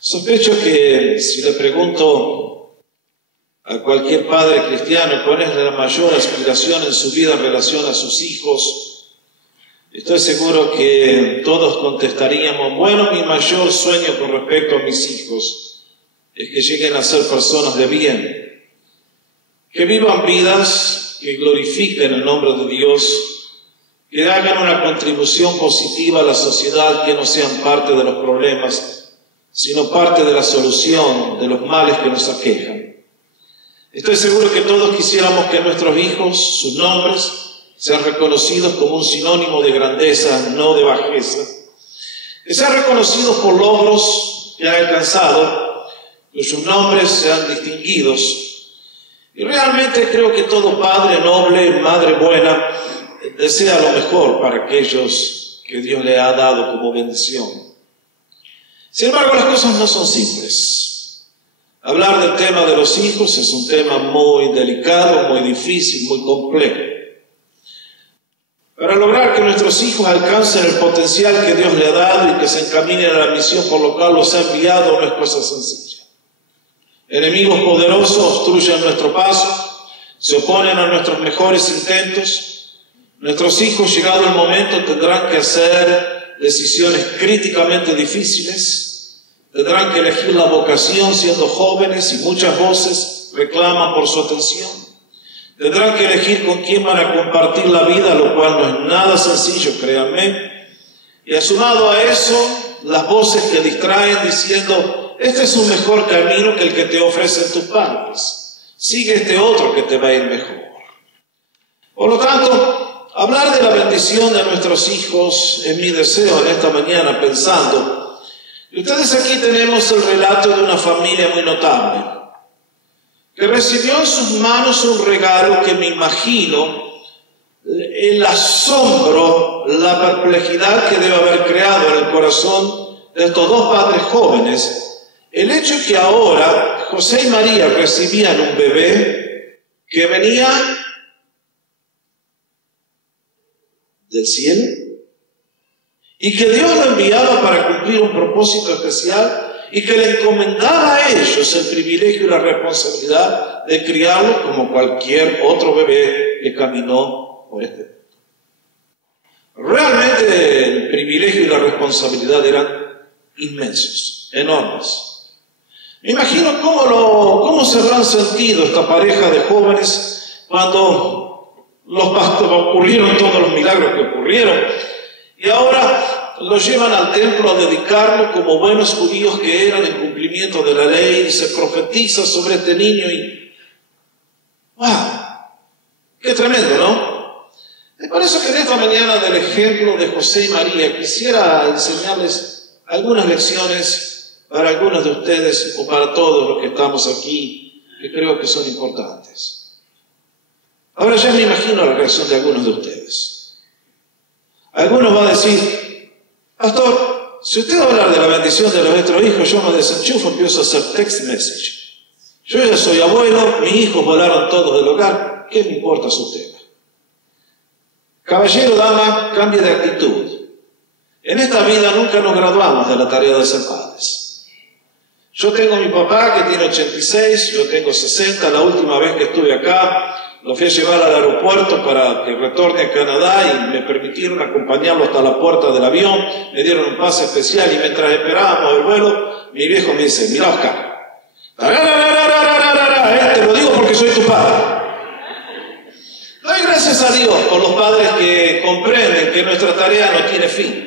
Sospecho que si le pregunto a cualquier padre cristiano cuál es la mayor aspiración en su vida en relación a sus hijos, estoy seguro que todos contestaríamos: bueno, mi mayor sueño con respecto a mis hijos es que lleguen a ser personas de bien, que vivan vidas que glorifiquen el nombre de Dios, que hagan una contribución positiva a la sociedad, que no sean parte de los problemas, sino parte de la solución de los males que nos aquejan. Estoy seguro que todos quisiéramos que nuestros hijos, sus nombres, sean reconocidos como un sinónimo de grandeza, no de bajeza, que sean reconocidos por logros que han alcanzado, cuyos nombres sean distinguidos. Y realmente creo que todo padre noble, madre buena, desea lo mejor para aquellos que Dios le ha dado como bendición. Sin embargo, las cosas no son simples. Hablar del tema de los hijos es un tema muy delicado, muy difícil, muy complejo. Para lograr que nuestros hijos alcancen el potencial que Dios le ha dado y que se encaminen a la misión por la cual los ha enviado no es cosa sencilla. Enemigos poderosos obstruyen nuestro paso, se oponen a nuestros mejores intentos. Nuestros hijos, llegado el momento, tendrán que hacer decisiones críticamente difíciles, tendrán que elegir la vocación siendo jóvenes y muchas voces reclaman por su atención. Tendrán que elegir con quién van a compartir la vida, lo cual no es nada sencillo, créanme. Y sumado a eso, las voces que distraen diciendo: este es un mejor camino que el que te ofrecen tus padres. Sigue este otro que te va a ir mejor. Por lo tanto, hablar de la bendición de nuestros hijos es mi deseo en esta mañana, pensando. Y ustedes aquí tenemos el relato de una familia muy notable, que recibió en sus manos un regalo que me imagino el asombro, la perplejidad que debe haber creado en el corazón de estos dos padres jóvenes. El hecho es que ahora José y María recibían un bebé que venía del cielo y que Dios lo enviaba para cumplir un propósito especial y que le encomendaba a ellos el privilegio y la responsabilidad de criarlo como cualquier otro bebé que caminó por este mundo. Realmente el privilegio y la responsabilidad eran inmensos, enormes. Me imagino cómo se habrán sentido esta pareja de jóvenes cuando ocurrieron todos los milagros que ocurrieron y ahora los llevan al templo a dedicarlo como buenos judíos que eran en cumplimiento de la ley, y se profetiza sobre este niño y ¡wow! ¡Qué tremendo!, ¿no? Es por eso que en esta mañana del ejemplo de José y María quisiera enseñarles algunas lecciones para algunos de ustedes o para todos los que estamos aquí, que creo que son importantes. Ahora ya me imagino la reacción de algunos de ustedes. Algunos van a decir: pastor, si usted va a hablar de la bendición de nuestros hijos, yo me desenchufo, empiezo a hacer text message. Yo ya soy abuelo, mis hijos volaron todos del hogar, ¿qué me importa su tema? Caballero, dama, cambie de actitud. En esta vida nunca nos graduamos de la tarea de ser padres. Yo tengo a mi papá que tiene 86, yo tengo 60, la última vez que estuve acá lo fui a llevar al aeropuerto para que retorne a Canadá y me permitieron acompañarlo hasta la puerta del avión, me dieron un pase especial y mientras esperábamos el vuelo, mi viejo me dice: mira, Oscar, te lo digo porque soy tu padre. Doy gracias a Dios por los padres que comprenden que nuestra tarea no tiene fin.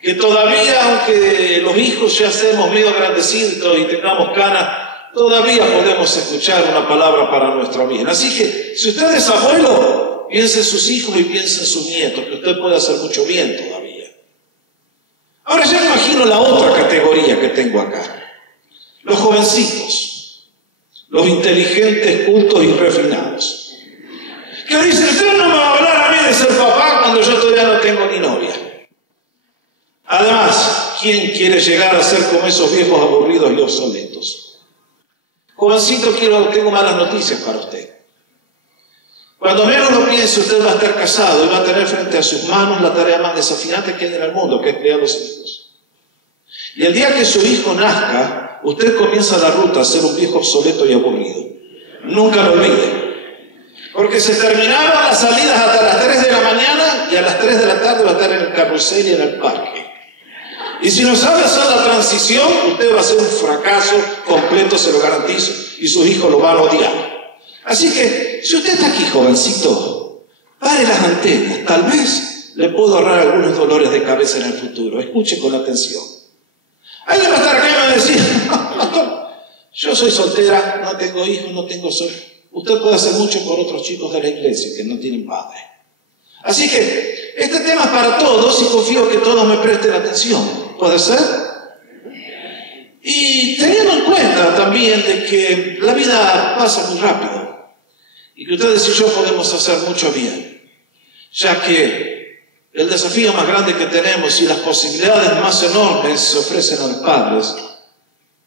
Que todavía, aunque los hijos ya seamos medio grandecitos y tengamos canas, todavía podemos escuchar una palabra para nuestro bien. Así que, si usted es abuelo, piense en sus hijos y piense en sus nietos, que usted puede hacer mucho bien todavía. Ahora ya imagino la otra categoría que tengo acá. Los jovencitos, los inteligentes, cultos y refinados. Que dicen: usted no me va a hablar a mí de ser papá cuando yo todavía no tengo ni novia. Además, ¿quién quiere llegar a ser como esos viejos aburridos y obsoletos? Jovencito, tengo malas noticias para usted. Cuando menos lo piense, usted va a estar casado y va a tener frente a sus manos la tarea más desafiante que hay en el mundo, que es criar los hijos. Y el día que su hijo nazca, usted comienza la ruta a ser un viejo obsoleto y aburrido. Nunca lo olvide. Porque se terminaron las salidas hasta las 3 de la mañana y a las 3 de la tarde va a estar en el carrusel y en el parque. Y si no sabe hacer la transición, usted va a ser un fracaso completo, se lo garantizo, y sus hijos lo van a odiar. Así que, si usted está aquí, jovencito, pare las antenas. Tal vez le puedo ahorrar algunos dolores de cabeza en el futuro. Escuche con atención. Alguien va a estar acá y me va a decir, pastor, yo soy soltera, no tengo hijos, no tengo sol. Usted puede hacer mucho por otros chicos de la iglesia que no tienen padre. Así que, este tema es para todos y confío que todos me presten atención. ¿Puede ser? Y teniendo en cuenta también de que la vida pasa muy rápido y que ustedes y yo podemos hacer mucho bien, ya que el desafío más grande que tenemos y las posibilidades más enormes se ofrecen a los padres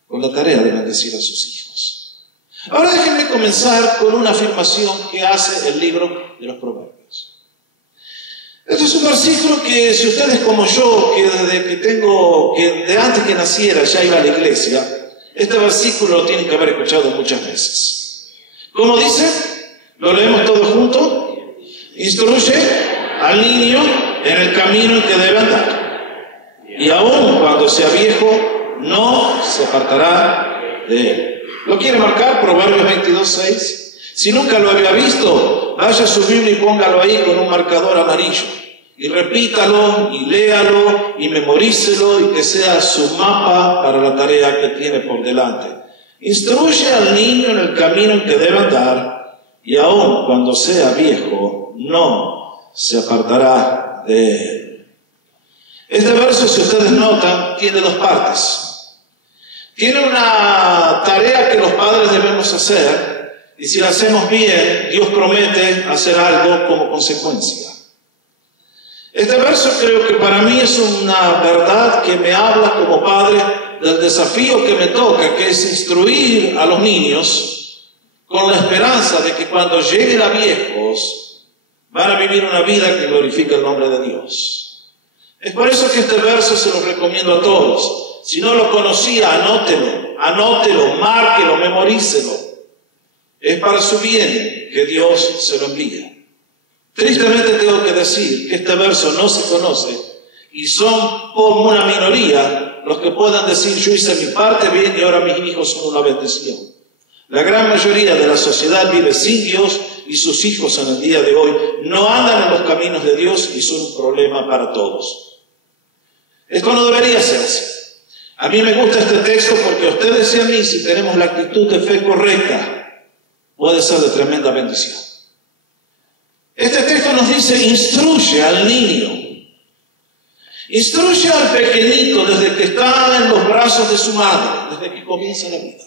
con la tarea de bendecir a sus hijos. Ahora déjenme comenzar con una afirmación que hace el libro de los Proverbios. Este es un versículo que si ustedes como yo, que de antes que naciera ya iba a la iglesia, este versículo lo tienen que haber escuchado muchas veces. ¿Cómo dice? ¿Lo leemos todos juntos? Instruye al niño en el camino en que debe andar, y aun cuando sea viejo, no se apartará de él. ¿Lo quiere marcar? Proverbios 22:6. Si nunca lo había visto, vaya a su Biblia y póngalo ahí con un marcador amarillo. Y repítalo, y léalo, y memorícelo, y que sea su mapa para la tarea que tiene por delante. Instruye al niño en el camino en que debe andar, y aun cuando sea viejo, no se apartará de él. Este verso, si ustedes notan, tiene dos partes. Tiene una tarea que los padres debemos hacer, y si la hacemos bien, Dios promete hacer algo como consecuencia. Este verso creo que para mí es una verdad que me habla como padre del desafío que me toca, que es instruir a los niños con la esperanza de que cuando lleguen a viejos van a vivir una vida que glorifica el nombre de Dios. Es por eso que este verso se lo recomiendo a todos. Si no lo conocía, anótelo, márquelo, memorícelo. Es para su bien que Dios se lo envía. Tristemente tengo que decir que este verso no se conoce y son como una minoría los que puedan decir yo hice mi parte bien y ahora mis hijos son una bendición. La gran mayoría de la sociedad vive sin Dios y sus hijos en el día de hoy no andan en los caminos de Dios y son un problema para todos. Esto no debería ser así. A mí me gusta este texto porque a ustedes y a mí, si tenemos la actitud de fe correcta, puede ser de tremenda bendición. Este texto nos dice, instruye al niño. Instruye al pequeñito desde que está en los brazos de su madre, desde que comienza la vida.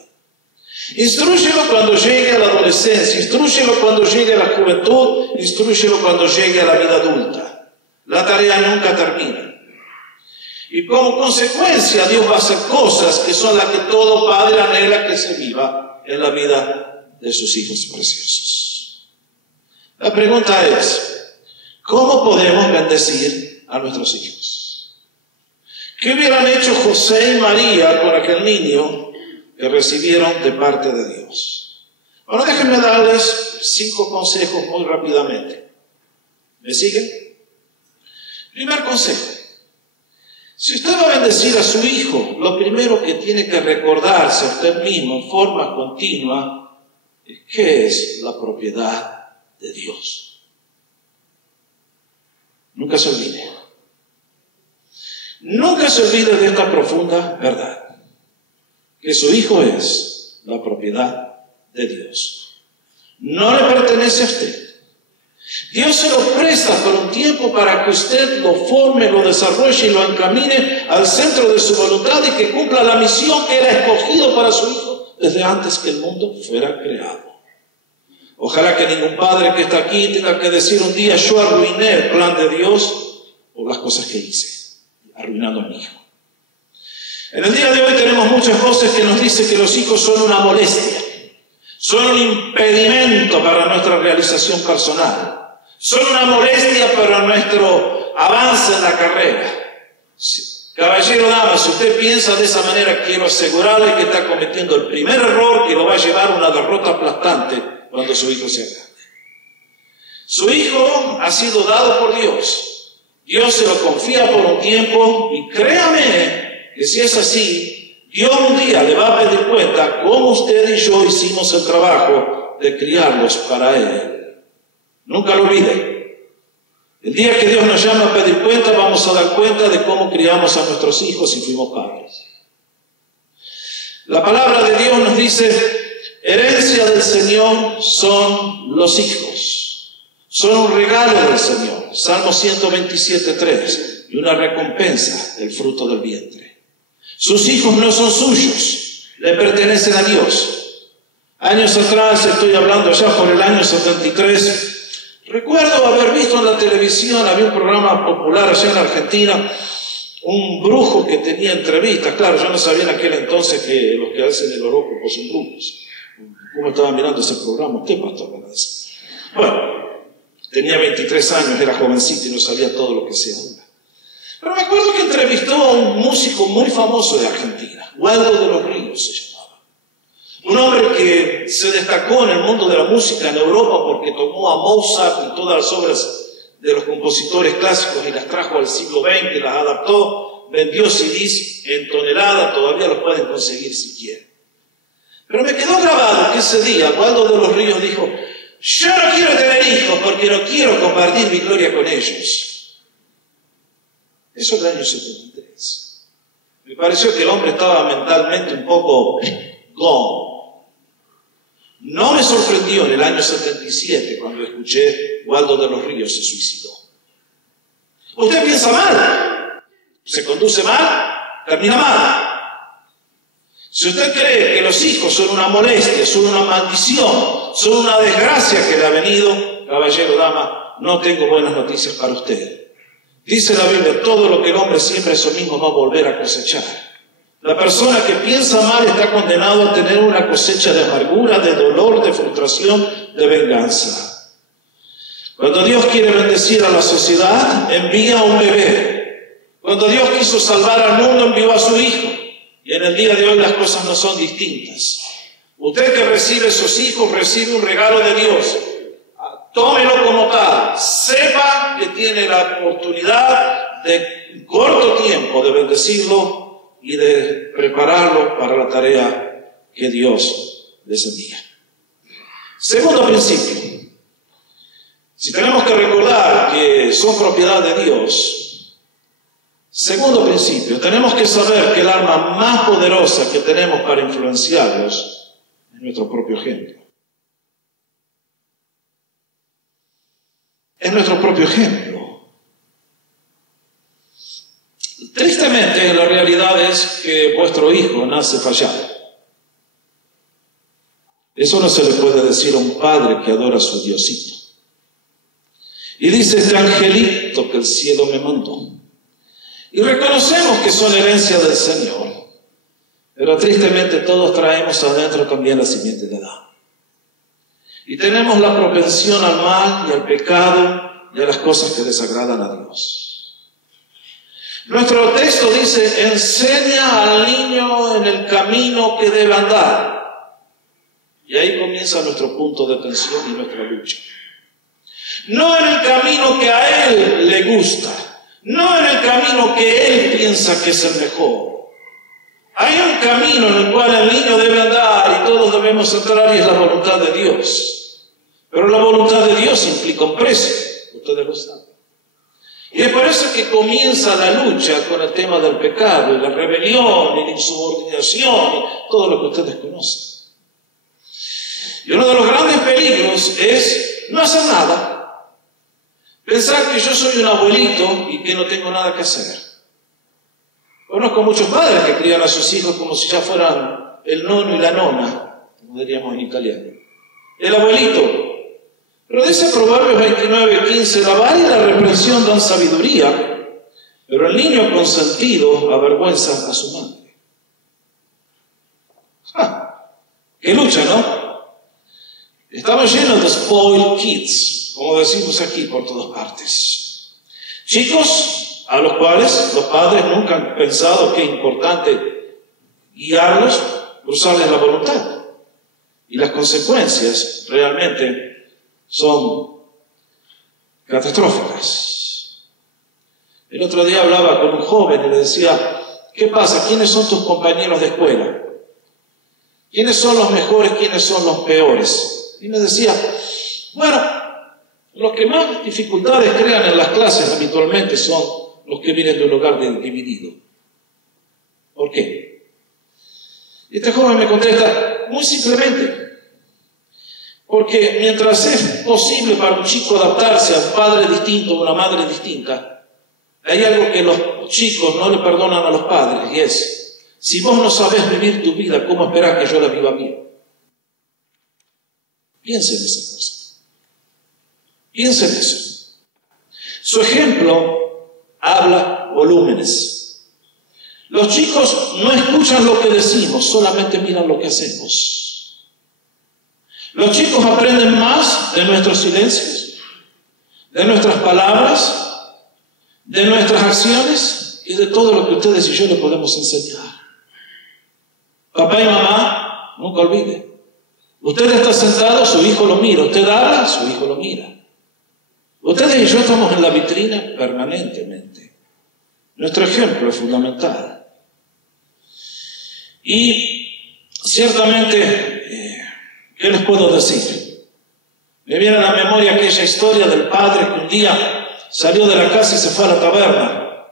Instrúyelo cuando llegue a la adolescencia, instrúyelo cuando llegue a la juventud, instrúyelo cuando llegue a la vida adulta. La tarea nunca termina. Y como consecuencia, Dios va a hacer cosas que son las que todo padre anhela que se viva en la vida de sus hijos preciosos. La pregunta es, ¿cómo podemos bendecir a nuestros hijos? ¿Qué hubieran hecho José y María con aquel niño que recibieron de parte de Dios? Ahora déjenme darles 5 consejos muy rápidamente. ¿Me siguen? Primer consejo. Si usted va a bendecir a su hijo, lo primero que tiene que recordarse a usted mismo en forma continua es qué es la propiedad de Dios. Nunca se olvide. Nunca se olvide de esta profunda verdad, que su hijo es la propiedad de Dios. No le pertenece a usted. Dios se lo presta por un tiempo para que usted lo forme, lo desarrolle y lo encamine al centro de su voluntad y que cumpla la misión que Él ha escogido para su hijo desde antes que el mundo fuera creado. Ojalá que ningún padre que está aquí tenga que decir un día yo arruiné el plan de Dios por las cosas que hice, arruinando a mi hijo. En el día de hoy tenemos muchas voces que nos dicen que los hijos son una molestia, son un impedimento para nuestra realización personal, son una molestia para nuestro avance en la carrera. Caballero, dama, si usted piensa de esa manera, quiero asegurarle que está cometiendo el primer error que lo va a llevar a una derrota aplastante cuando su hijo sea grande. Su hijo ha sido dado por Dios. Dios se lo confía por un tiempo y créame que si es así, Dios un día le va a pedir cuenta cómo usted y yo hicimos el trabajo de criarlos para Él. Nunca lo olvide. El día que Dios nos llama a pedir cuenta, vamos a dar cuenta de cómo criamos a nuestros hijos y fuimos padres. La palabra de Dios nos dice, herencia del Señor son los hijos. Son un regalo del Señor. Salmo 127:3. Y una recompensa del fruto del vientre. Sus hijos no son suyos, le pertenecen a Dios. Años atrás, estoy hablando ya por el año 73, recuerdo haber visto en la televisión, había un programa popular allá en Argentina, un brujo que tenía entrevistas. Claro, yo no sabía en aquel entonces que los que hacen el horóscopo son brujos. ¿Cómo estaba mirando ese programa? ¿Qué pastor? Bueno, tenía 23 años, era jovencito y no sabía todo lo que se habla. Pero me acuerdo que entrevistó a un músico muy famoso de Argentina, Waldo de los Ríos se llamaba. Un hombre que se destacó en el mundo de la música en Europa porque tomó a Mozart y todas las obras de los compositores clásicos y las trajo al siglo XX, las adaptó, vendió CDs en toneladas, todavía los pueden conseguir si quieren. Pero me quedó grabado que ese día Waldo de los Ríos dijo, yo no quiero tener hijos porque no quiero compartir mi gloria con ellos. Eso es del año 73. Me pareció que el hombre estaba mentalmente un poco gone. No me sorprendió en el año 77 cuando escuché Waldo de los Ríos se suicidó. Usted piensa mal, se conduce mal, termina mal. Si usted cree que los hijos son una molestia, son una maldición, son una desgracia que le ha venido, caballero, dama, no tengo buenas noticias para usted. Dice la Biblia, todo lo que el hombre siembra eso mismo va a volver a cosechar. La persona que piensa mal está condenado a tener una cosecha de amargura, de dolor, de frustración, de venganza. Cuando Dios quiere bendecir a la sociedad, envía a un bebé. Cuando Dios quiso salvar al mundo, envió a su hijo. Y en el día de hoy las cosas no son distintas. Usted que recibe esos hijos, recibe un regalo de Dios. Tómelo como tal. Sepa que tiene la oportunidad de en corto tiempo de bendecirlo y de prepararlo para la tarea que Dios les envía. Segundo principio. Si tenemos que recordar que son propiedad de Dios, segundo principio, tenemos que saber que el arma más poderosa que tenemos para influenciarlos es nuestro propio ejemplo. Es nuestro propio ejemplo. Tristemente, la realidad es que vuestro hijo nace fallado. Eso no se le puede decir a un padre que adora a su Diosito. Y dice este angelito que el cielo me mandó. Y reconocemos que son herencia del Señor. Pero tristemente todos traemos adentro también la simiente de Adán. Y tenemos la propensión al mal y al pecado y a las cosas que desagradan a Dios. Nuestro texto dice, enseña al niño en el camino que debe andar. Y ahí comienza nuestro punto de tensión y nuestra lucha. No en el camino que a él le gusta, no en el camino que él piensa que es el mejor. Hay un camino en el cual el niño debe andar y todos debemos entrar y es la voluntad de Dios. Pero la voluntad de Dios implica un precio, ustedes lo saben. Y es por eso que comienza la lucha con el tema del pecado y la rebelión y la insubordinación y todo lo que ustedes conocen. Y uno de los grandes peligros es no hacer nada. Pensar que yo soy un abuelito y que no tengo nada que hacer. Conozco muchos padres que crían a sus hijos como si ya fueran el nono y la nona, como diríamos en italiano. El abuelito. Pero dice Proverbios 29:15, la vara y la reprensión dan sabiduría, pero el niño consentido avergüenza a su madre. ¡Qué lucha!, ¿no? Estamos llenos de spoiled kids, como decimos aquí por todas partes. Chicos, a los cuales los padres nunca han pensado que es importante guiarlos, cruzarles la voluntad. Y las consecuencias realmente son catastróficas. El otro día hablaba con un joven y le decía, ¿qué pasa? ¿Quiénes son tus compañeros de escuela? ¿Quiénes son los mejores? ¿Quiénes son los peores? Y me decía, bueno, los que más dificultades crean en las clases habitualmente son los que vienen de un hogar dividido. ¿Por qué? Y este joven me contesta, muy simplemente, porque mientras es posible para un chico adaptarse a un padre distinto, a una madre distinta, hay algo que los chicos no le perdonan a los padres, y es, si vos no sabés vivir tu vida, ¿cómo esperás que yo la viva bien? Piensen en esa cosa. Piensen en eso. Su ejemplo habla volúmenes. Los chicos no escuchan lo que decimos, solamente miran lo que hacemos. Los chicos aprenden más de nuestros silencios, de nuestras palabras, de nuestras acciones y de todo lo que ustedes y yo les podemos enseñar. Papá y mamá, nunca olviden. Usted está sentado, su hijo lo mira. Usted habla, su hijo lo mira. Ustedes y yo estamos en la vitrina permanentemente. Nuestro ejemplo es fundamental. Y ciertamente, ¿qué les puedo decir? Me viene a la memoria aquella historia del padre que un día salió de la casa y se fue a la taberna.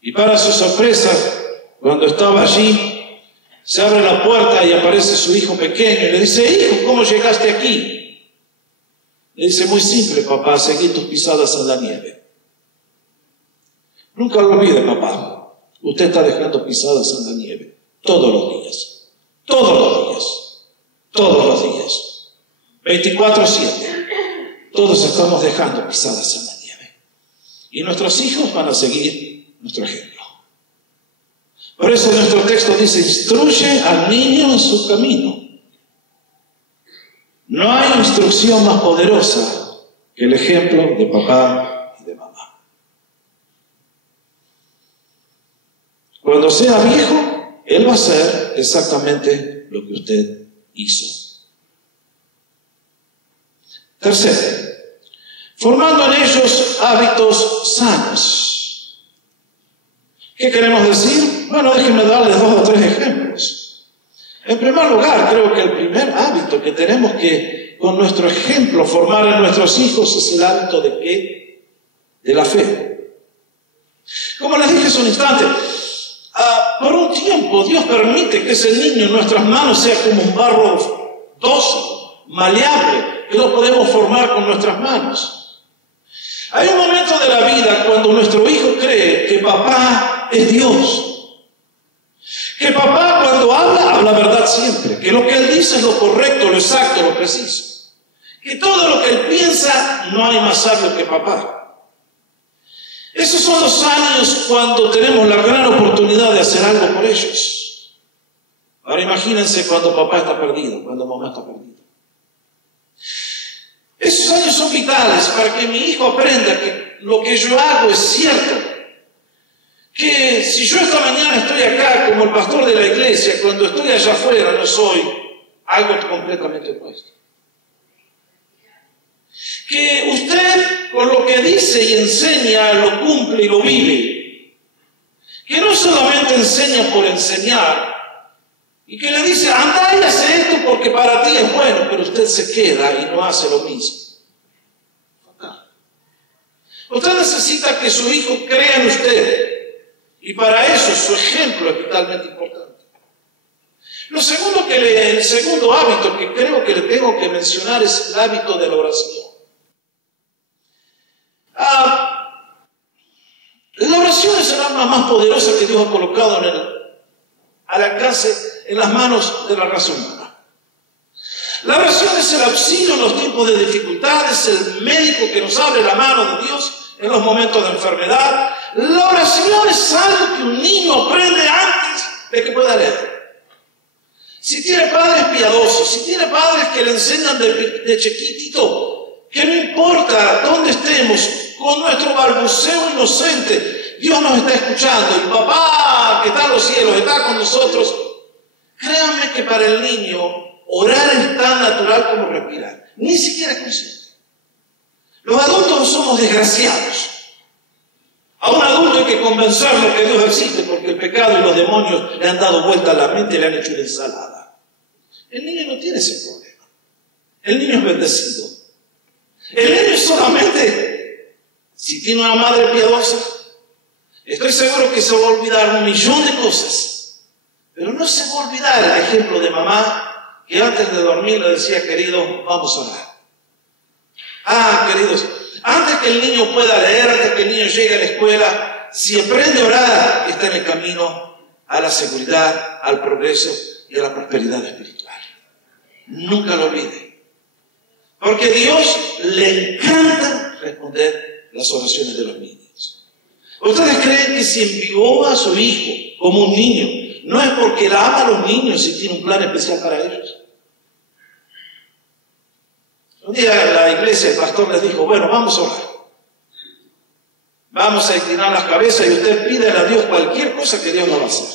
Y para su sorpresa, cuando estaba allí, se abre la puerta y aparece su hijo pequeño y le dice, hijo, ¿cómo llegaste aquí? Le dice, muy simple, papá, seguí tus pisadas en la nieve. Nunca lo olvide, papá. Usted está dejando pisadas en la nieve. Todos los días. Todos los días. Todos los días. 24/7. Todos estamos dejando pisadas en la nieve. Y nuestros hijos van a seguir nuestro ejemplo. Por eso nuestro texto dice, instruye al niño en su camino. No hay instrucción más poderosa que el ejemplo de papá y de mamá. Cuando sea viejo, él va a hacer exactamente lo que usted hizo. Tercero, formando en ellos hábitos sanos. ¿Qué queremos decir? Bueno, déjenme darles 2 o 3 ejemplos. En primer lugar, creo que el primer hábito que tenemos que, con nuestro ejemplo, formar en nuestros hijos es el hábito ¿de qué? De la fe. Como les dije hace un instante, por un tiempo Dios permite que ese niño en nuestras manos sea como un barro dócil, maleable, que lo podemos formar con nuestras manos. Hay un momento de la vida cuando nuestro hijo cree que papá es Dios. Que papá cuando habla verdad siempre. Que lo que él dice es lo correcto, lo exacto, lo preciso. Que todo lo que él piensa, no hay más sabio que papá. Esos son los años cuando tenemos la gran oportunidad de hacer algo por ellos. Ahora imagínense cuando papá está perdido, cuando mamá está perdida. Esos años son vitales para que mi hijo aprenda que lo que yo hago es cierto. Que si yo esta mañana estoy acá como el pastor de la iglesia, cuando estoy allá afuera no soy algo completamente opuesto. Que usted con lo que dice y enseña lo cumple y lo vive. Que no solamente enseña por enseñar y que le dice anda y hace esto porque para ti es bueno, pero usted se queda y no hace lo mismo. Usted necesita que su hijo crea en usted. Y para eso su ejemplo es vitalmente importante. El segundo hábito que creo que le tengo que mencionar es el hábito de la oración. La oración es el arma más poderosa que Dios ha colocado al alcance, en las manos de la raza humana. La oración es el auxilio en los tiempos de dificultad, es el médico que nos abre la mano de Dios en los momentos de enfermedad. La oración es algo que un niño aprende antes de que pueda leer. Si tiene padres piadosos, si tiene padres que le enseñan de chiquitito, que no importa dónde estemos, con nuestro balbuceo inocente, Dios nos está escuchando y papá que está en los cielos está con nosotros. Créanme que para el niño orar es tan natural como respirar. Ni siquiera es consciente. Los adultos somos desgraciados. A un adulto hay que convencerlo que Dios existe porque el pecado y los demonios le han dado vuelta a la mente y le han hecho una ensalada. El niño no tiene ese problema. El niño es bendecido. El niño solamente, si tiene una madre piadosa, estoy seguro que se va a olvidar 1.000.000 de cosas. Pero no se va a olvidar el ejemplo de mamá que antes de dormir le decía, querido, vamos a orar. Queridos, antes que el niño pueda leer, antes que el niño llegue a la escuela, si aprende a orar, está en el camino a la seguridad, al progreso y a la prosperidad espiritual. Nunca lo olvide. Porque a Dios le encanta responder las oraciones de los niños. ¿Ustedes creen que si envió a su hijo como un niño, no es porque él ama a los niños y tiene un plan especial para ellos? Un día en la iglesia el pastor les dijo, bueno, vamos a orar. Vamos a inclinar las cabezas y usted pídele a Dios cualquier cosa que Dios no va a hacer.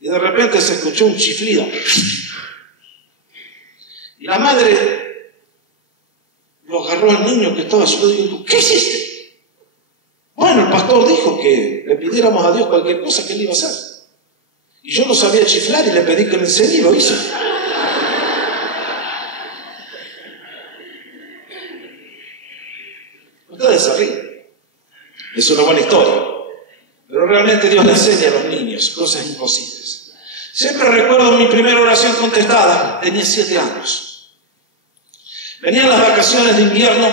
Y de repente se escuchó un chiflido. Y la madre lo agarró al niño que estaba a su lado y dijo, ¿qué hiciste? Bueno, el pastor dijo que le pidiéramos a Dios cualquier cosa que él iba a hacer. Y yo no sabía chiflar y le pedí que me enseñe y lo hizo. Ustedes se ríen. Es una buena historia. Pero realmente Dios le enseña a los niños cosas imposibles. Siempre recuerdo mi primera oración contestada. Tenía 7 años. Venían las vacaciones de invierno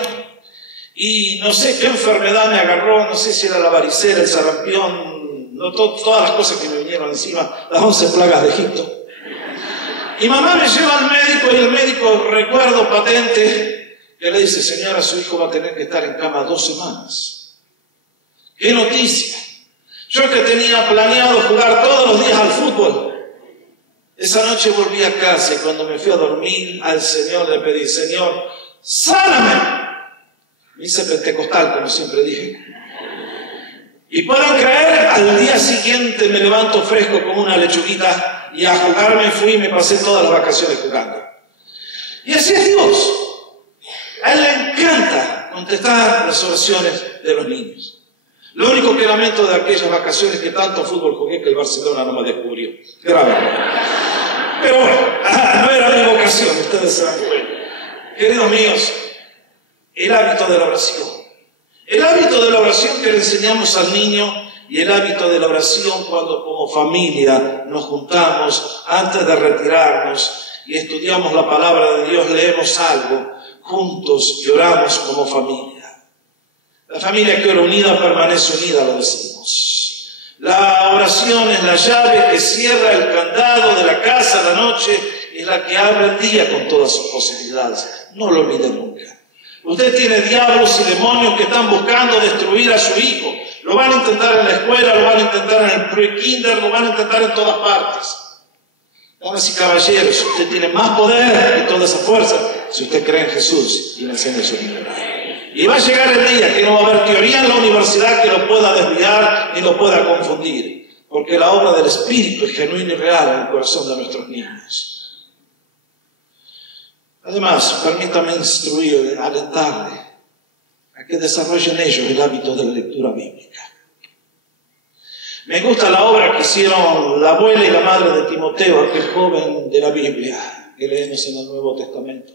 y no sé qué enfermedad me agarró. No sé si era la varicela, el sarampión, todas las cosas que me vinieron encima, las 11 plagas de Egipto. Y mamá me lleva al médico y el médico, recuerdo patente, que le dice, señora, su hijo va a tener que estar en cama 2 semanas. ¡Qué noticia! Yo que tenía planeado jugar todos los días al fútbol. Esa noche volví a casa y cuando me fui a dormir al Señor le pedí, Señor, ¡sáname! Me hice pentecostal, como siempre dije. Y pueden creer, al día siguiente me levanto fresco como una lechuguita y a jugar me fui y me pasé todas las vacaciones jugando. Y así es Dios. A Él le encanta contestar las oraciones de los niños. Lo único que lamento de aquellas vacaciones que tanto fútbol jugué que el Barcelona no me descubrió. Grave. Pero bueno, no era mi vocación, ustedes saben. Queridos míos, el hábito de la oración. El hábito de la oración que le enseñamos al niño y el hábito de la oración cuando como familia nos juntamos antes de retirarnos y estudiamos la palabra de Dios, leemos algo juntos y oramos como familia. La familia que ora unida permanece unida, lo decimos. La oración es la llave que cierra el candado de la casa a la noche, es la que abre el día con todas sus posibilidades. No lo olvide nunca. Usted tiene diablos y demonios que están buscando destruir a su hijo. Lo van a intentar en la escuela, lo van a intentar en el pre-kinder, lo van a intentar en todas partes. Damas y caballeros, usted tiene más poder y toda esa fuerza si usted cree en Jesús y le enseña su libertad. Y va a llegar el día que no va a haber teoría en la universidad que lo pueda desviar ni lo pueda confundir, porque la obra del Espíritu es genuina y real en el corazón de nuestros niños. Además, permítame instruirle, alentarle a que desarrollen ellos el hábito de la lectura bíblica. Me gusta la obra que hicieron la abuela y la madre de Timoteo, aquel joven de la Biblia que leemos en el Nuevo Testamento.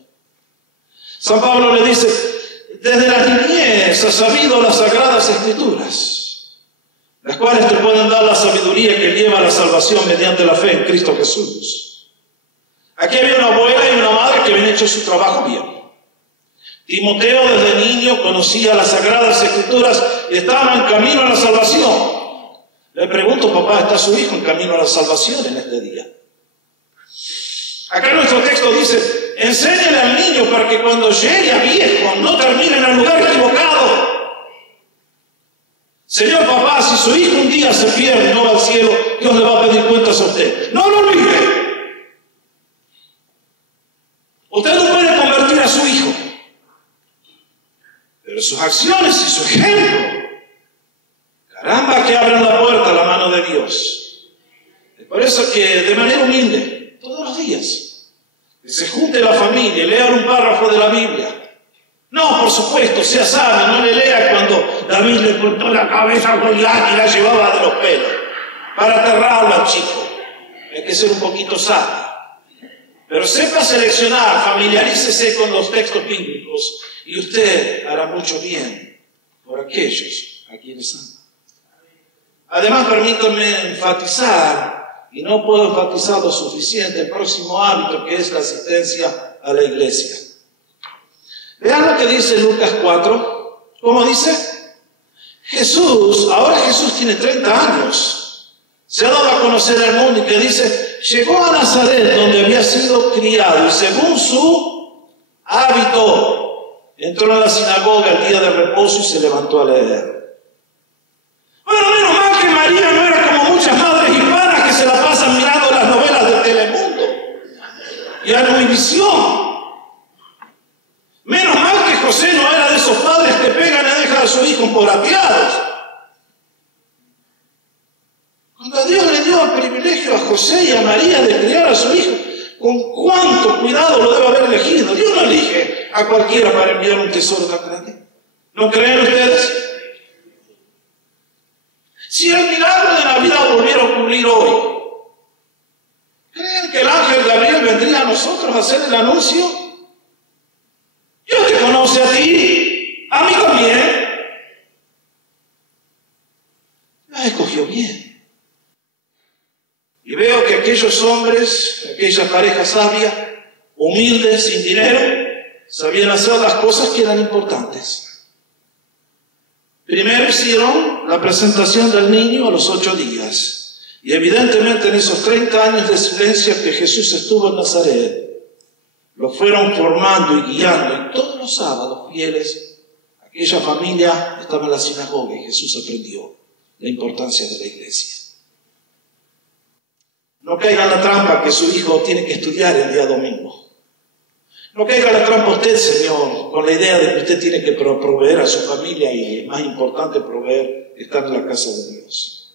San Pablo le dice, desde la niñez has sabido las Sagradas Escrituras, las cuales te pueden dar la sabiduría que lleva a la salvación mediante la fe en Cristo Jesús. Aquí había una abuela y una madre que habían hecho su trabajo bien. Timoteo desde niño conocía las Sagradas Escrituras y estaba en camino a la salvación. Le pregunto, papá, ¿está su hijo en camino a la salvación en este día? Acá nuestro texto dice, enséñale al niño para que cuando llegue a viejo no termine en el lugar equivocado. Señor papá, si su hijo un día se pierde y no va al cielo, Dios le va a pedir cuentas a usted. No lo olvide. Usted no puede convertir a su hijo. Pero pero sus acciones y su ejemplo, caramba, que abren la puerta a la mano de Dios. Es por eso que de manera humilde, todos los días, que se junte la familia, lean un párrafo de la Biblia. No, por supuesto, sea sabio, no le lea cuando David le cortó la cabeza a Goliat y la llevaba de los pelos, para aterrarlo al chico. Hay que ser un poquito sabio. Pero sepa seleccionar, familiarícese con los textos bíblicos y usted hará mucho bien por aquellos a quienes ama. Además, permítanme enfatizar, y no puedo enfatizar lo suficiente, el próximo hábito que es la asistencia a la iglesia. Vean lo que dice Lucas 4. ¿Cómo dice? Ahora Jesús tiene 30 años. Se ha dado a conocer al mundo y que dice, llegó a Nazaret donde había sido criado y según su hábito entró a la sinagoga el día de reposo y se levantó a leer. Bueno, menos mal que María no era como muchas madres hispanas que se la pasan mirando las novelas de Telemundo y a Univisión. Menos mal que José no era de esos padres que pegan y dejan a sus hijos porateados. Cuando Dios le dio el privilegio a José y a María de criar a su hijo, con cuánto cuidado lo debe haber elegido. Dios no elige a cualquiera para enviar un tesoro tan grande. ¿No creen ustedes? Si el milagro de Navidad volviera a ocurrir hoy, ¿creen que el ángel Gabriel vendría a nosotros a hacer el anuncio? Dios te conoce a ti, a mí también. La escogió bien. Y veo que aquellos hombres, aquella pareja sabia, humildes, sin dinero, sabían hacer las cosas que eran importantes. Primero hicieron la presentación del niño a los 8 días. Y evidentemente en esos 30 años de silencio que Jesús estuvo en Nazaret, lo fueron formando y guiando, y todos los sábados fieles, aquella familia estaba en la sinagoga y Jesús aprendió la importancia de la iglesia. No caiga en la trampa que su hijo tiene que estudiar el día domingo. No caiga en la trampa usted, Señor, con la idea de que usted tiene que proveer a su familia y es más importante proveer estar en la casa de Dios.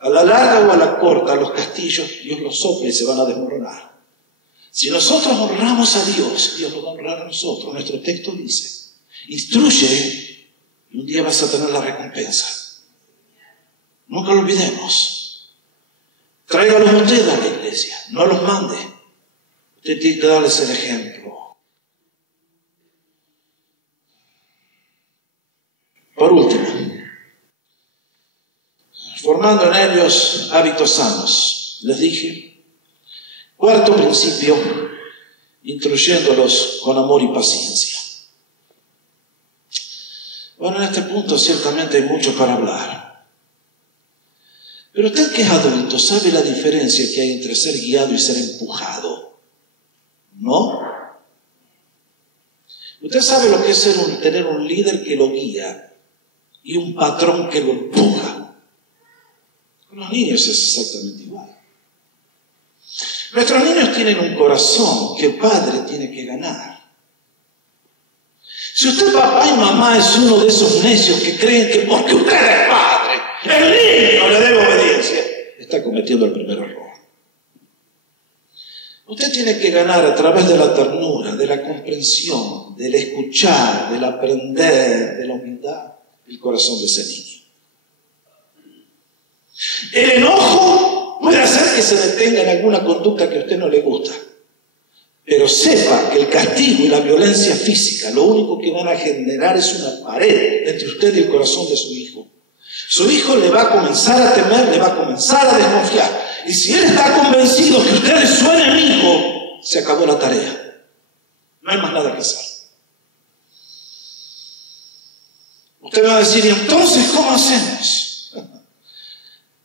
A la larga o a la corta, los castillos Dios los sopla y se van a desmoronar. Si nosotros honramos a Dios, Dios lo va a honrar a nosotros. Nuestro texto dice, instruye y un día vas a tener la recompensa. Nunca lo olvidemos. Tráigalos usted a la iglesia, no los mande. Usted tiene que darles el ejemplo. Por último, formando en ellos hábitos sanos, les dije, cuarto principio, instruyéndolos con amor y paciencia. Bueno, en este punto ciertamente hay mucho para hablar. Pero usted que es adulto sabe la diferencia que hay entre ser guiado y ser empujado, ¿no? Usted sabe lo que es tener un líder que lo guía y un patrón que lo empuja. Con los niños es exactamente igual. Nuestros niños tienen un corazón que el padre tiene que ganar. Si usted, papá y mamá, es uno de esos necios que creen que porque usted es padre, el niño le debe obediencia, está cometiendo el primer error. Usted tiene que ganar a través de la ternura, de la comprensión, del escuchar, del aprender, de la humildad, el corazón de ese niño. El enojo puede hacer que se detenga en alguna conducta que a usted no le gusta. Pero sepa que el castigo y la violencia física lo único que van a generar es una pared entre usted y el corazón de su hijo. Su hijo le va a comenzar a temer, le va a comenzar a desconfiar. Y si él está convencido que usted es su enemigo, se acabó la tarea. No hay más nada que hacer. Usted va a decir, ¿y entonces cómo hacemos?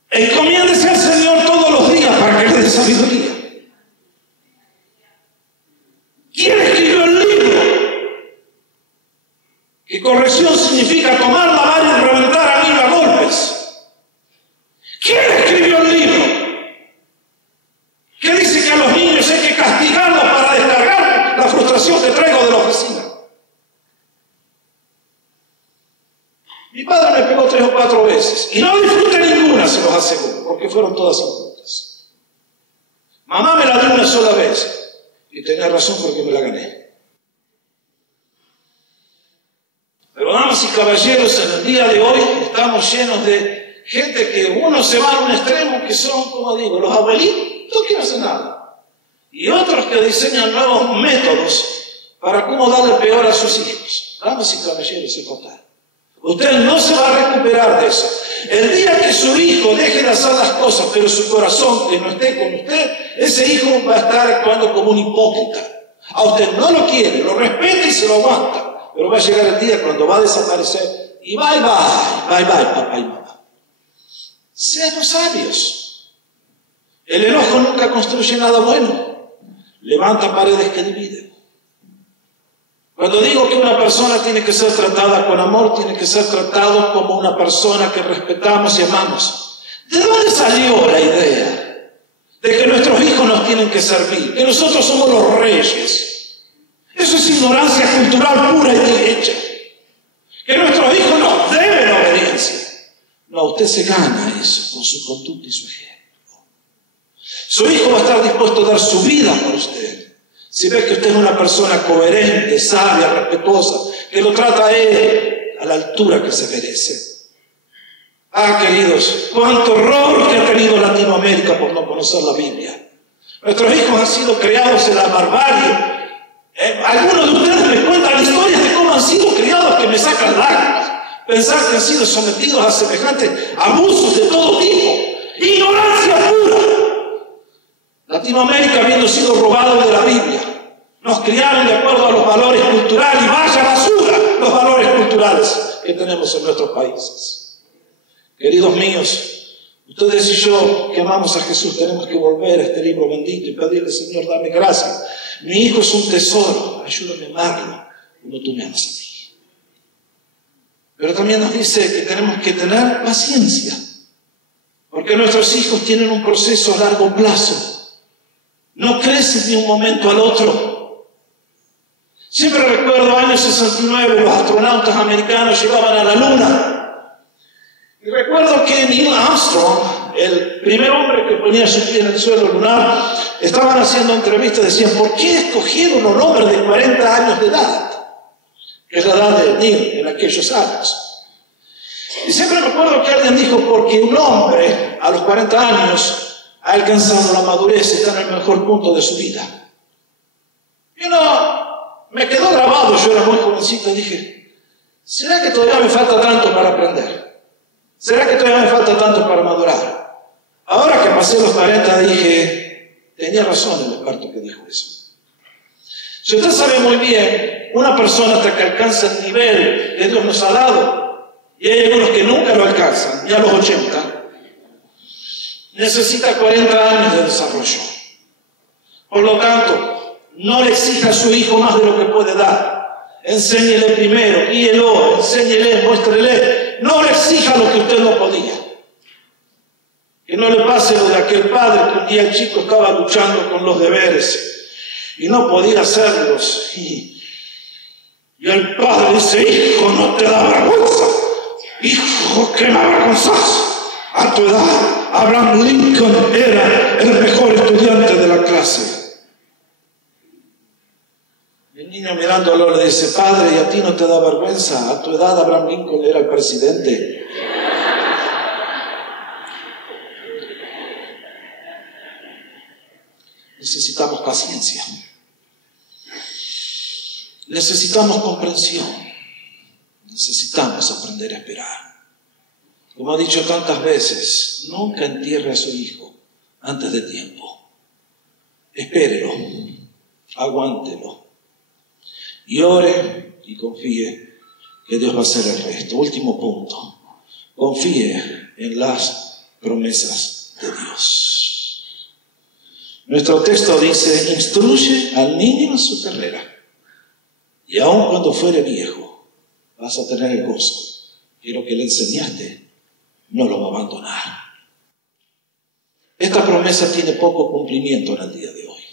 Encomiéndese al Señor todos los días para que le dé sabiduría. ¿Quién escribió el libro? Que corrección significa tomar la vara y reventar al niño a golpes. ¿Quién escribió el libro? Que dice que a los niños hay que castigarlos para descargar la frustración que traigo de la oficina. 4 veces. Y no disfruté ninguna, se los aseguro, porque fueron todas injustas. Mamá me la dio una sola vez. Y tenía razón porque me la gané. Pero damas y caballeros, en el día de hoy estamos llenos de gente que uno se va a un extremo que son, como digo, los abuelitos que no hacen nada. Y otros que diseñan nuevos métodos para cómo darle peor a sus hijos. Damas y caballeros, es fatal. Usted no se va a recuperar de eso. El día que su hijo deje de hacer las cosas, pero su corazón que no esté con usted, ese hijo va a estar actuando como un hipócrita. A usted no lo quiere, lo respeta y se lo aguanta. Pero va a llegar el día cuando va a desaparecer y bye, papá y mamá. Seamos sabios. El enojo nunca construye nada bueno. Levanta paredes que dividen. Cuando digo que una persona tiene que ser tratada con amor, tiene que ser tratado como una persona que respetamos y amamos. ¿De dónde salió la idea de que nuestros hijos nos tienen que servir? Que nosotros somos los reyes. Eso es ignorancia cultural pura y derecha. Que nuestros hijos nos deben obediencia. No, usted se gana eso con su conducta y su ejemplo. Su hijo va a estar dispuesto a dar su vida por usted. Si ve que usted es una persona coherente, sabia, respetuosa, que lo trata a él a la altura que se merece. Ah, queridos, cuánto horror que ha tenido Latinoamérica por no conocer la Biblia. Nuestros hijos han sido criados en la barbarie. Algunos de ustedes me cuentan historias de cómo han sido criados que me sacan lágrimas. Pensar que han sido sometidos a semejantes abusos de todo tipo. Ignorancia pura. Latinoamérica, habiendo sido robado de la Biblia, nos criaron de acuerdo a los valores culturales y vaya basura los valores culturales que tenemos en nuestros países. Queridos míos, ustedes y yo que amamos a Jesús tenemos que volver a este libro bendito y pedirle, Señor, dame gracia. Mi hijo es un tesoro, ayúdame a amarlo como tú me amas a mí. Pero también nos dice que tenemos que tener paciencia, porque nuestros hijos tienen un proceso a largo plazo. No crecen de un momento al otro. Siempre recuerdo año 69, los astronautas americanos llegaban a la Luna. Y recuerdo que Neil Armstrong, el primer hombre que ponía su pie en el suelo lunar, estaban haciendo entrevistas y decían, ¿por qué escogieron un hombre de 40 años de edad? Que es la edad de Neil en aquellos años. Y siempre recuerdo que alguien dijo, porque un hombre a los 40 años ha alcanzado la madurez, está en el mejor punto de su vida. Y me quedó grabado, yo era muy jovencito y dije, ¿será que todavía me falta tanto para aprender? ¿Será que todavía me falta tanto para madurar? Ahora que pasé los 40 dije, tenía razón el experto que dijo eso. Si usted sabe muy bien, una persona hasta que alcanza el nivel que Dios nos ha dado, y hay algunos que nunca lo alcanzan, ni a los 80, necesita 40 años de desarrollo. Por lo tanto, no le exija a su hijo más de lo que puede dar. Enséñele primero, guíelo, enséñele, muéstrele. No le exija lo que usted no podía. Que no le pase lo de aquel padre que un día el chico estaba luchando con los deberes y no podía hacerlos. Y el padre dice, hijo, no te da vergüenza. Hijo, que me avergonzás. A tu edad, Abraham Lincoln era el mejor estudiante de la clase. El niño mirándolo le dice, padre, ¿y a ti no te da vergüenza? A tu edad, Abraham Lincoln era el presidente. Necesitamos paciencia. Necesitamos comprensión. Necesitamos aprender a esperar. Como ha dicho tantas veces, nunca entierre a su hijo antes de tiempo. Espérelo, aguántelo y ore y confíe que Dios va a hacer el resto. Último punto, confíe en las promesas de Dios. Nuestro texto dice, instruye al niño en su carrera y aun cuando fuere viejo vas a tener el gozo. Quiero que le enseñaste. No lo va a abandonar. Esta promesa tiene poco cumplimiento en el día de hoy.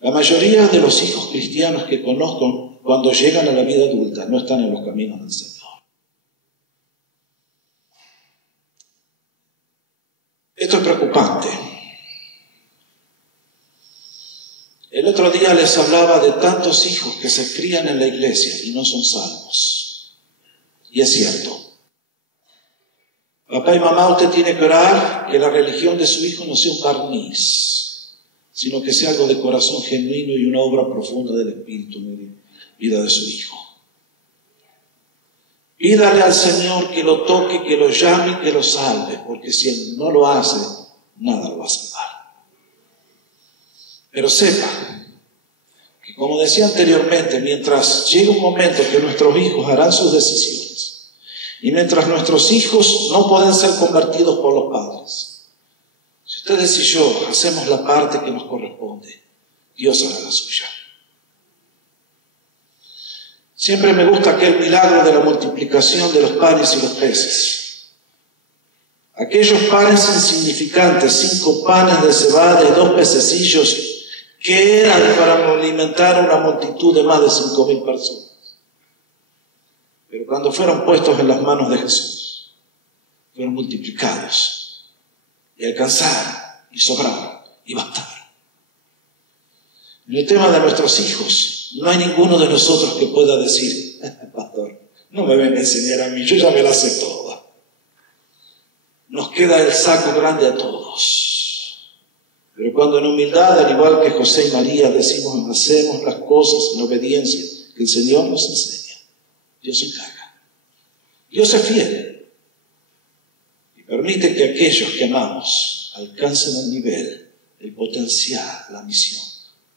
La mayoría de los hijos cristianos que conozco cuando llegan a la vida adulta, no están en los caminos del Señor. Esto es preocupante. El otro día les hablaba de tantos hijos que se crían en la iglesia y no son salvos. Y es cierto. Papá y mamá, usted tiene que orar que la religión de su hijo no sea un barniz, sino que sea algo de corazón genuino y una obra profunda del Espíritu en la vida de su hijo. Pídale al Señor que lo toque, que lo llame, que lo salve, porque si Él no lo hace, nada lo va a salvar. Pero sepa que, como decía anteriormente, mientras llegue un momento que nuestros hijos harán sus decisiones, y mientras nuestros hijos no pueden ser convertidos por los padres, si ustedes y yo hacemos la parte que nos corresponde, Dios hará la suya. Siempre me gusta aquel milagro de la multiplicación de los panes y los peces. Aquellos panes insignificantes, 5 panes de cebada y 2 pececillos, que eran para alimentar a una multitud de más de 5.000 personas. Pero cuando fueron puestos en las manos de Jesús, fueron multiplicados y alcanzaron y sobraron y bastaron. En el tema de nuestros hijos, no hay ninguno de nosotros que pueda decir, pastor, no me venga a enseñar a mí, yo ya me la sé toda. Nos queda el saco grande a todos. Pero cuando en humildad, al igual que José y María, decimos, hacemos las cosas en obediencia que el Señor nos enseña, Dios se encarga. Dios es fiel y permite que aquellos que amamos alcancen el nivel, el potencial, la misión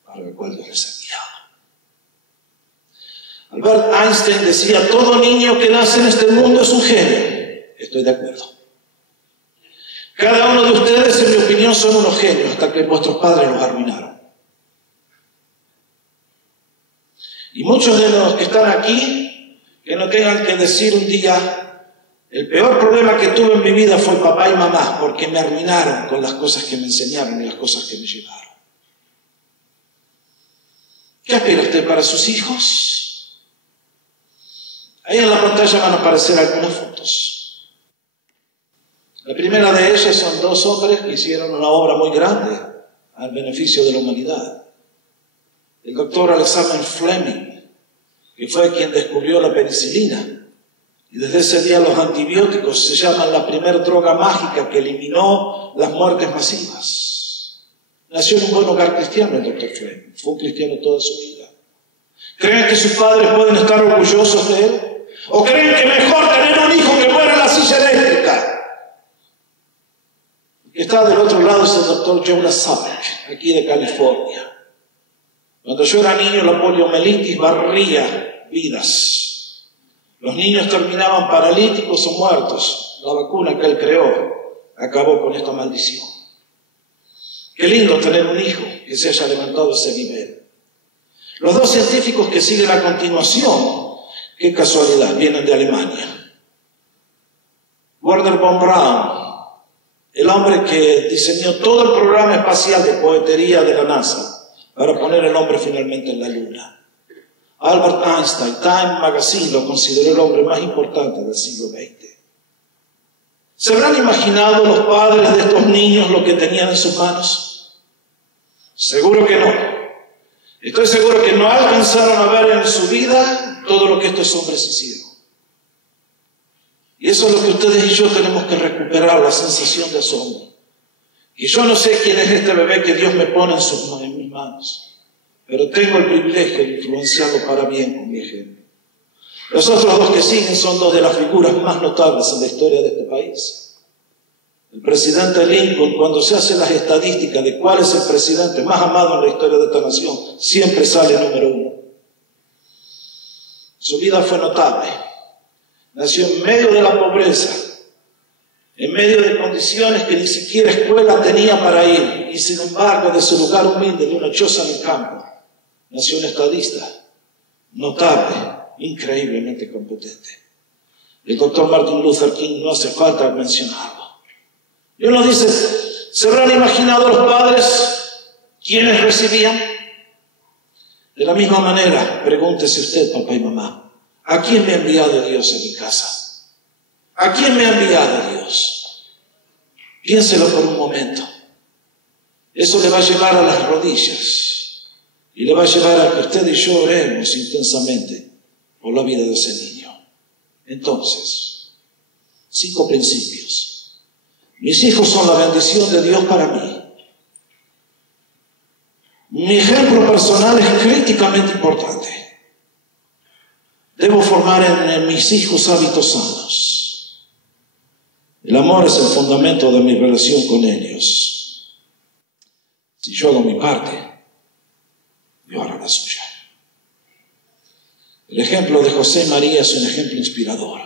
para el cual Dios les ha enviado. Albert Einstein decía, todo niño que nace en este mundo es un genio. Estoy de acuerdo. Cada uno de ustedes, en mi opinión, son unos genios hasta que vuestros padres los arruinaron. Y muchos de los que están aquí, que no tengan que decir un día, el peor problema que tuve en mi vida fue papá y mamá, porque me arruinaron con las cosas que me enseñaron y las cosas que me llevaron. ¿Qué espera usted para sus hijos? Ahí en la pantalla van a aparecer algunas fotos. La primera de ellas son 2 hombres que hicieron una obra muy grande al beneficio de la humanidad. El doctor Alexander Fleming, que fue quien descubrió la penicilina. Y desde ese día los antibióticos se llaman la primera droga mágica que eliminó las muertes masivas. Nació en un buen hogar cristiano el doctor Fleming. Fue un cristiano toda su vida. ¿Creen que sus padres pueden estar orgullosos de él? ¿O creen que mejor tener un hijo que muera en la silla eléctrica? El que está del otro lado es el doctor Jonas Salk, aquí de California. Cuando yo era niño, la poliomielitis barría vidas. Los niños terminaban paralíticos o muertos. La vacuna que él creó acabó con esta maldición. Qué lindo tener un hijo que se haya levantado a ese nivel. Los 2 científicos que siguen a continuación, qué casualidad, vienen de Alemania. Wernher von Braun, el hombre que diseñó todo el programa espacial de cohetería de la NASA para poner el hombre finalmente en la Luna. Albert Einstein, Time Magazine lo consideró el hombre más importante del siglo XX. ¿Se habrán imaginado los padres de estos niños lo que tenían en sus manos? Seguro que no. Estoy seguro que no alcanzaron a ver en su vida todo lo que estos hombres hicieron. Y eso es lo que ustedes y yo tenemos que recuperar, la sensación de asombro. Y yo no sé quién es este bebé que Dios me pone en mis manos, pero tengo el privilegio de influenciarlo para bien con mi ejemplo. Los otros 2 que siguen son 2 de las figuras más notables en la historia de este país. El presidente Lincoln, cuando se hacen las estadísticas de cuál es el presidente más amado en la historia de esta nación, siempre sale número 1. Su vida fue notable. Nació en medio de la pobreza, en medio de condiciones que ni siquiera escuela tenía para ir, y sin embargo, de su lugar humilde, de una choza en el campo, nació un estadista notable, increíblemente competente. El doctor Martin Luther King no hace falta mencionarlo. Y uno dice, ¿se habrán imaginado los padres quienes recibían? De la misma manera, pregúntese usted, papá y mamá, ¿a quién me ha enviado Dios en mi casa? ¿A quién me ha enviado Dios? Piénselo por un momento. Eso le va a llevar a las rodillas y le va a llevar a que usted y yo oremos intensamente por la vida de ese niño. Entonces, 5 principios. Mis hijos son la bendición de Dios para mí. Mi ejemplo personal es críticamente importante. Debo formar en mis hijos hábitos sanos. El amor es el fundamento de mi relación con ellos. Si yo hago mi parte, Dios hará la suya. El ejemplo de José y María es un ejemplo inspirador.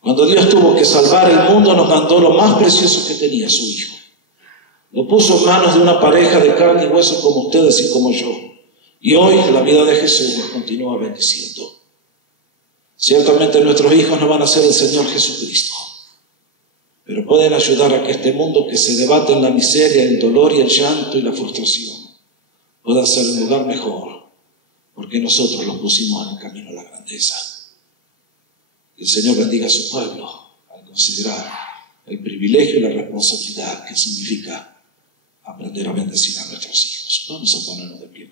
Cuando Dios tuvo que salvar el mundo, nos mandó lo más precioso que tenía, su Hijo. Lo puso en manos de una pareja de carne y hueso como ustedes y como yo. Y hoy la vida de Jesús nos continúa bendiciendo. Ciertamente nuestros hijos no van a ser el Señor Jesucristo, pero pueden ayudar a que este mundo que se debate en la miseria, el dolor y el llanto y la frustración pueda ser un lugar mejor, porque nosotros los pusimos en el camino a la grandeza. Que el Señor bendiga a su pueblo al considerar el privilegio y la responsabilidad que significa aprender a bendecir a nuestros hijos. Vamos a ponernos de pie.